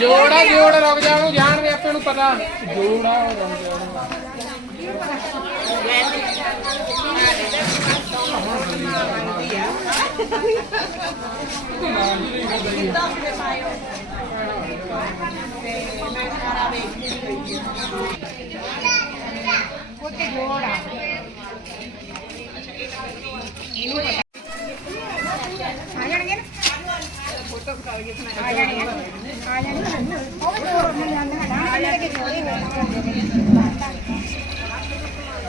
ਜੋੜਾ ਜੋੜ ਰੁਕ ਜਾ ਉਹਨੂੰ ਜਾਣ ਦੇ ਆਪੇ ਨੂੰ ਪਤਾ ਜੋੜਾ ਰੁਕ ਜਾ ਉਹਨੂੰ।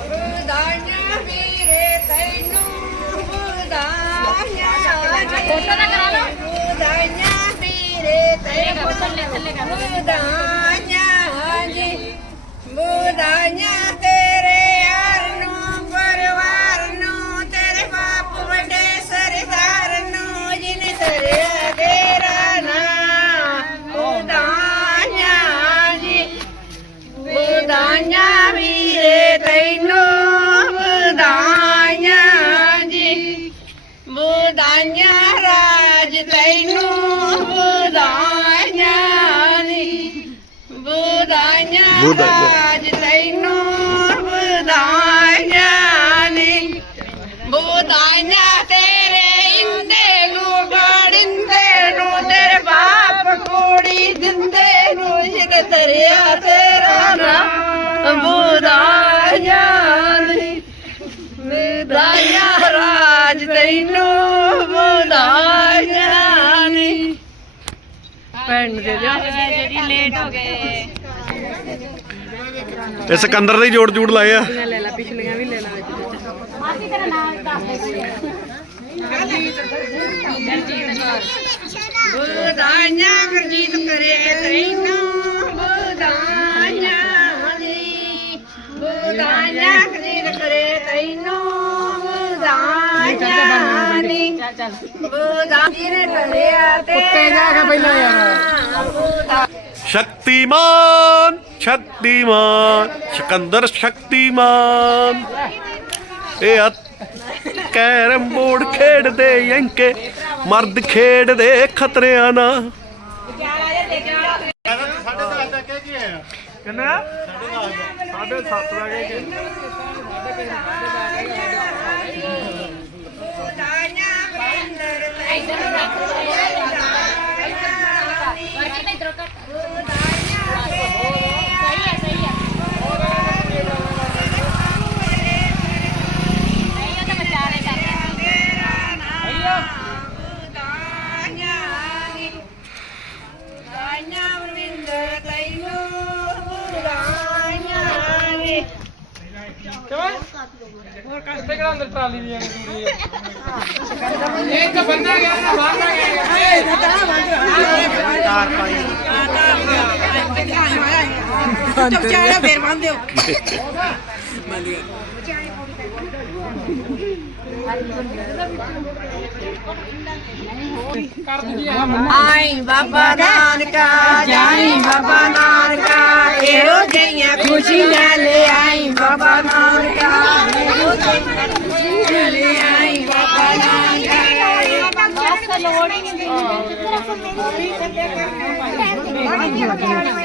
ਵਧਾਈਆਂ ਵੀਰੇ ਤੈਨੂੰ ਵਧਾਈਆਂ ਫੋਟੋ ਵਧਾਈਆਂ ਰਾਜ ਤੈਨੂੰ ਵਧਾਈਆਂ ਨੀ। ਵਧਾਈਆਂ ਰਾਜ ਤੈਨੂੰ ਵਧਾਈਆਂ ਨੀ। ਵਧਾਈਆਂ ਤੇਰੇ ਇੰਦੇ ਨੂੰ ਗੜਿੰਦੇ ਨੂੰ ਤੇਰੇ ਬਾਪ ਕੋੜੀ ਦਿੰਦੇ ਨੂੰ ਜਿਨ ਤਰਿਆ ਤੇਰਾ ਨਾਮ ਵਧਾਈਆਂ ਨੀ। ਵਧਾਈਆਂ ਰਾਜ ਤੈਨੂੰ ਭੈਣ ਦੇ ਜਾ ਜਿਹੜੀ ਲੇਟ ਹੋ ਗਏ। ਇਹ ਸਿਕੰਦਰ ਦੇ ਹੀ ਜੋੜ ਜੂੜ ਲਾਏ ਆ। ਲੈ ਲੈ ਪਿਛਲੀਆਂ ਵੀ ਲੈ ਲੈ ਗੁਰਜੀਤ ਕਰੇ। ਤੈਨੂੰ। ਵਧਾਈਆਂ ਨੀ ਵਧਾਈਆਂ ਗੁਰਜੀਤ ਕਰੇ ਤੈਨੂੰ। ਵਧਾਈਆਂ ਨੀ ਵਧਾਈਆਂ ਨੇ ਕਰਿਆ ਤੇ ਉੱਤੇ ਜਾ ਕੇ ਪਹਿਲਾਂ ਯਾਰ ਸ਼ਕਤੀਮਾਨ ਸ਼ਕਤੀਮਾਨ ਸਿਕੰਦਰ ਸ਼ਕਤੀਮਾਨ। ਇਹ ਕੈਰਮ ਬੋਰਡ ਖੇਡਦੇ ਯੰਕੇ ਮਰਦ ਖੇਡਦੇ ਖਤਰਿਆਂ ਨਾਲ। ਵਧਾਈਆਂ ఇద్దరు ਕਿੱਥੇ ਕਿਹੜਾ ਅੰਦਰ ਟਰਾਲੀ ਵੀ ਆਣੀ ਇਹ ਤਾਂ ਬੰਦਾ ਗਿਆ ਨਾ ਬਾਹਰ ਨਾ ਗਿਆ ਚਮਚਾ ਫੇਰ ਬੰਦ ਦਿਓ ਕਰ ਦੂਜੀ ਆਈ ਬਾਬਾ ਨਾਨਕਾ ਜਾਈ ਬਾਬਾ ਨਾਨਕਾ ਇਹੋ ਜਿਹੀਆਂ ਖੁਸ਼ੀਆਂ ਲੈ ਆਈ ਬਾਬਾ ਨਾਨਕਾ। ਇਹੋ ਜਿਹੀਆਂ ਖੁਸ਼ੀਆਂ ਲੈ ਆਈ ਬਾਬਾ ਨਾਨਕਾ। ਕਰ ਕੋਈ ਨਹੀਂ। ਸੋਚੀ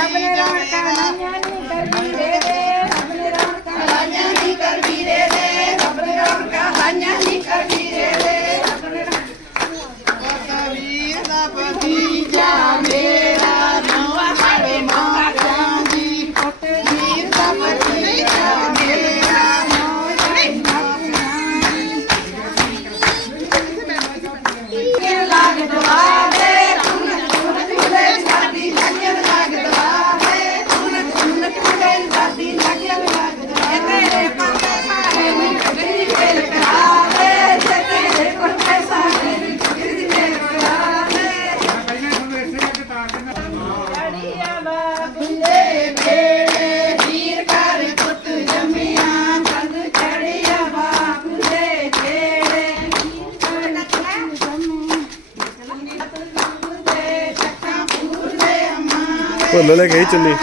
ਭੁੱਲ ਲੈ ਗਈ ਚੁੰਨੀ।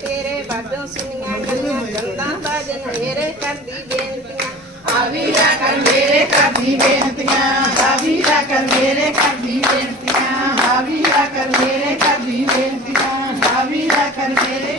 ਤੇਰੇ? ਬਾਦੋਂ ਸੁਣੀਆਂ ਗੱਲਾਂ ਗੰਦਾ ਬਾਜਨ ਮੇਰੇ ਕਰਦੀ ਬੇਨਤੀਆਂ। ਆਵੀਰਾ ਕਰ ਮੇਰੇ ਕਰਦੀ ਬੇਨਤੀਆਂ ਆਵੀਰਾ ਕਰ ਮੇਰੇ ਕਰਦੀ ਬੇਨਤੀਆਂ ਆਵੀਰਾ ਕਰ ਮੇਰੇ ਕਰਦੀ ਬੇਨਤੀਆਂ ਆਵੀਰਾ ਕਰ ਮੇਰੇ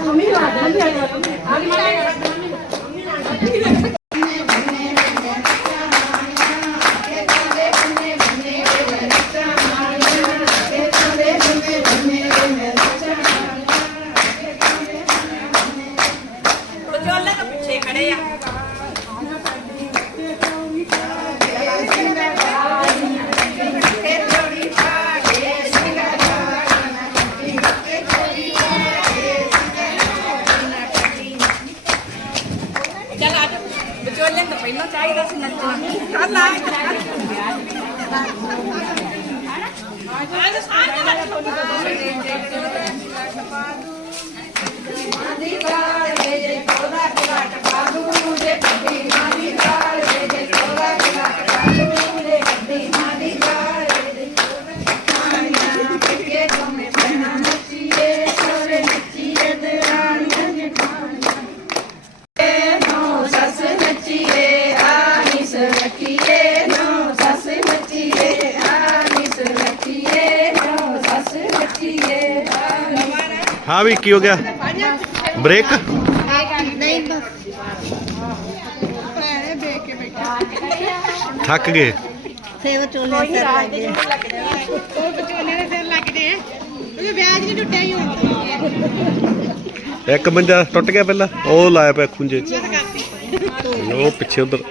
Amiga, gracias. Radhika, Radhika, Radhika. ਹਾਂ ਵੀ ਕੀ ਹੋ ਗਿਆ? ਬ੍ਰੇਕ ਥੱਕ ਗਏ। ਸੇ ਉਹ ਚੋਲੇ ਸਿਰ ਲੱਗੇ ਇੱਕ ਮੰਜਾ ਟੁੱਟ ਗਿਆ ਪਹਿਲਾਂ ਉਹ ਲਾਇਆ ਪਿਆ ਖੁੰਝੇ ਉਹ ਪਿੱਛੇ ਉਧਰ।